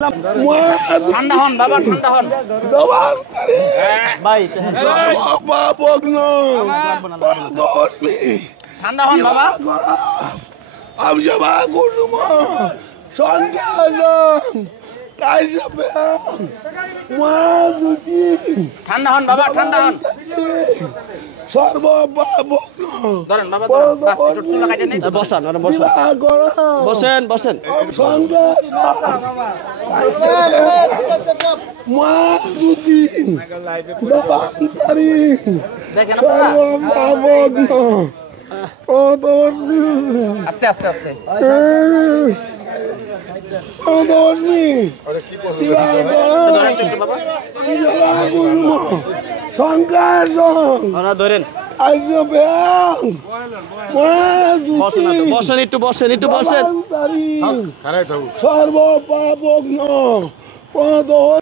ঠান্ডা হন বাবা, ঠান্ডা হন ভাই, ঠান্ডা হন বাবা। আমি যাবা করুম ঠান্ডা হন বাবা, ঠান্ডা হন। ধরেন বাবা, বসান, বসেন বসেন। দেখেন আস্তে আস্তে আস্তে। ধরেন বসেন, একটু বসেন, একটু বসেন। সর্ব পাপ